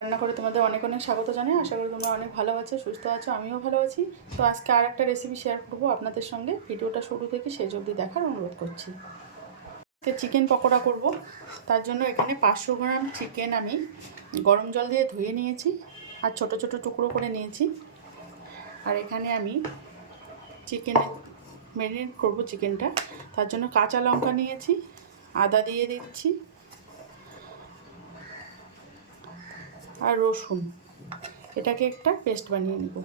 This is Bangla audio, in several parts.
রান্না করে তোমাদের অনেক অনেক স্বাগত জানাই। আশা করি তোমরা অনেক ভালো আছো, সুস্থ আছো, আমিও ভালো আছি। তো আজকে আর একটা রেসিপি শেয়ার করবো আপনাদের সঙ্গে। ভিডিওটা শুরু থেকে শেষ অবধি দেখার অনুরোধ করছি। আজকে চিকেন পকোড়া করব। তার জন্য এখানে 500 গ্রাম চিকেন আমি গরম জল দিয়ে ধুয়ে নিয়েছি আর ছোট ছোট টুকরো করে নিয়েছি। আর এখানে আমি চিকেনের ম্যারিনেট করব চিকেনটা। তার জন্য কাঁচা লঙ্কা নিয়েছি, আদা দিয়ে দিচ্ছি আর রসুন, এটাকে একটা পেস্ট বানিয়ে নেব।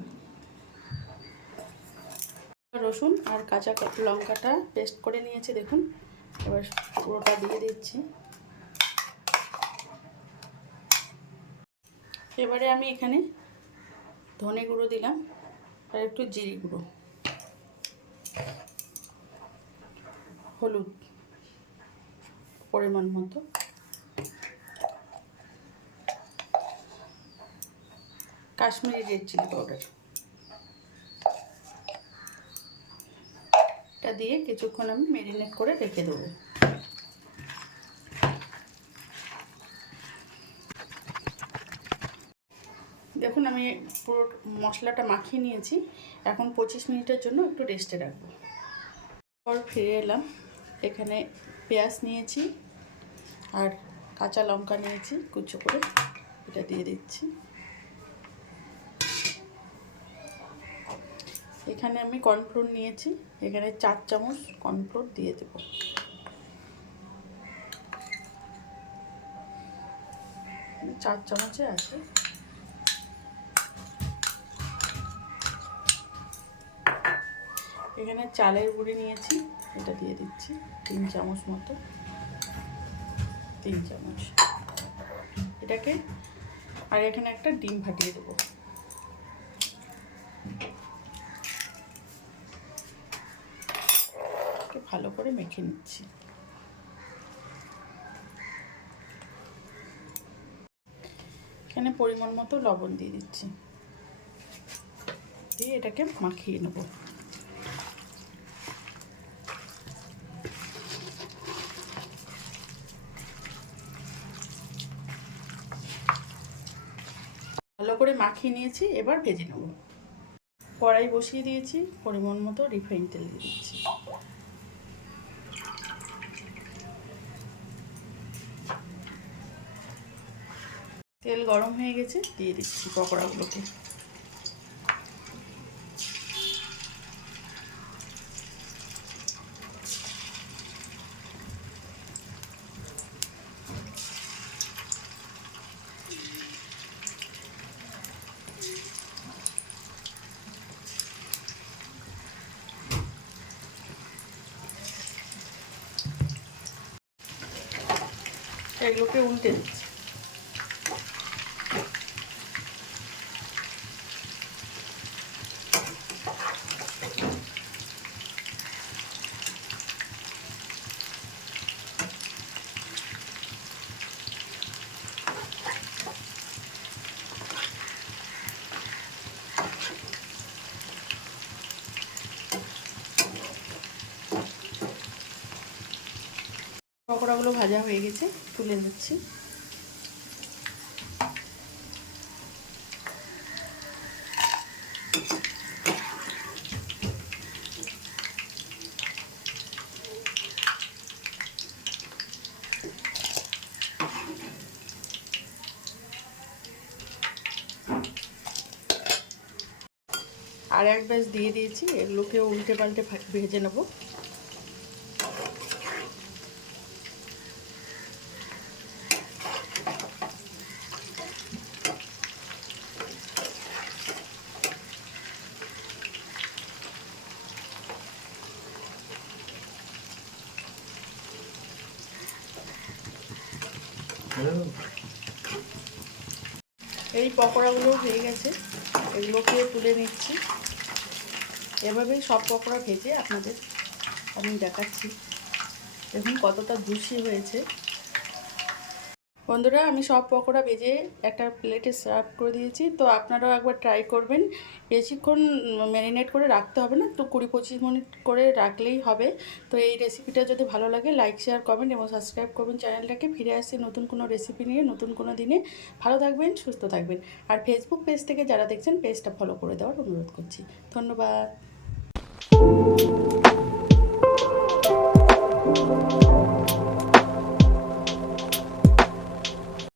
রসুন আর কাঁচা লঙ্কাটা পেস্ট করে নিয়েছি দেখুন। এবার পুরোটা দিয়ে দিচ্ছি। এবারে আমি এখানে ধনে গুঁড়ো দিলাম আর একটু জিরে গুঁড়ো, হলুদ পরিমাণ মতো, কাশ্মীরি রেড চিলি পাউডার, এটা দিয়ে কিছুক্ষণ আমি ম্যারিনেট করে রেখে দেবো। দেখুন আমি পুরো মশলাটা মাখিয়ে নিয়েছি। এখন 25 মিনিটের জন্য একটু রেস্টে রাখবো। পর ফিরে এলাম। এখানে পেঁয়াজ নিয়েছি আর কাঁচা লঙ্কা নিয়েছি কুচো করে, এটা দিয়ে দিচ্ছি। এখানে আমি কর্নফ্লোর নিয়েছি, এখানে 4 চামচ কর্নফ্লোর দিয়ে দেব। চার চামচে আছে। এখানে চালের গুঁড়ি নিয়েছি, এটা দিয়ে দিচ্ছি 3 চামচ মতো, 3 চামচ এটাকে। আর এখানে একটা ডিম ফাটিয়ে দেবো। ভালো করে মেখে নিচ্ছি। এখানে পরিমাণ মতো লবণ দিয়ে দিচ্ছি, দিয়ে এটাকে মাখিয়ে নেব। ভালো করে মাখিয়ে নিয়েছি, এবার ভেজে নেব। কড়াই বসিয়ে দিয়েছি, পরিমাণ মতো রিফাইন তেল দিয়ে দিচ্ছি। তেল গরম হয়ে গেছে, দিয়ে দিচ্ছি পকোড়াগুলোকে। এগুলোকে উল্টে দিচ্ছি। পকোড়াগুলো ভাজা হয়ে গেছে, তুলে নিচ্ছি। আর এক ব্যাচ দিয়ে দিয়েছি, এগুলোকে উল্টে পাল্টে ভেজে নেব। এই পকোড়াগুলো হয়ে গেছে, এগুলোকে তুলে নিচ্ছি। এভাবেই সব পকোড়া ভেজে আপনাদের আমি দেখাচ্ছি। দেখুন কতটা জুসি হয়েছে। বন্ধুরা, আমি সব পকোড়া ভেজে একটা প্লেটে সার্ভ করে দিয়েছি। তো আপনারাও একবার ট্রাই করবেন। বেশিক্ষণ ম্যারিনেট করে রাখতে হবে না, তো 20-25 মিনিট করে রাখলেই হবে। তো এই রেসিপিটা যদি ভালো লাগে লাইক, শেয়ার, কমেন্ট এবং সাবস্ক্রাইব করবেন চ্যানেলটাকে। ফিরে আসছি নতুন কোনো রেসিপি নিয়ে, নতুন কোনো দিনে। ভালো থাকবেন, সুস্থ থাকবেন। আর ফেসবুক পেজ থেকে যারা দেখছেন পেজটা ফলো করে দেওয়ার অনুরোধ করছি। ধন্যবাদ।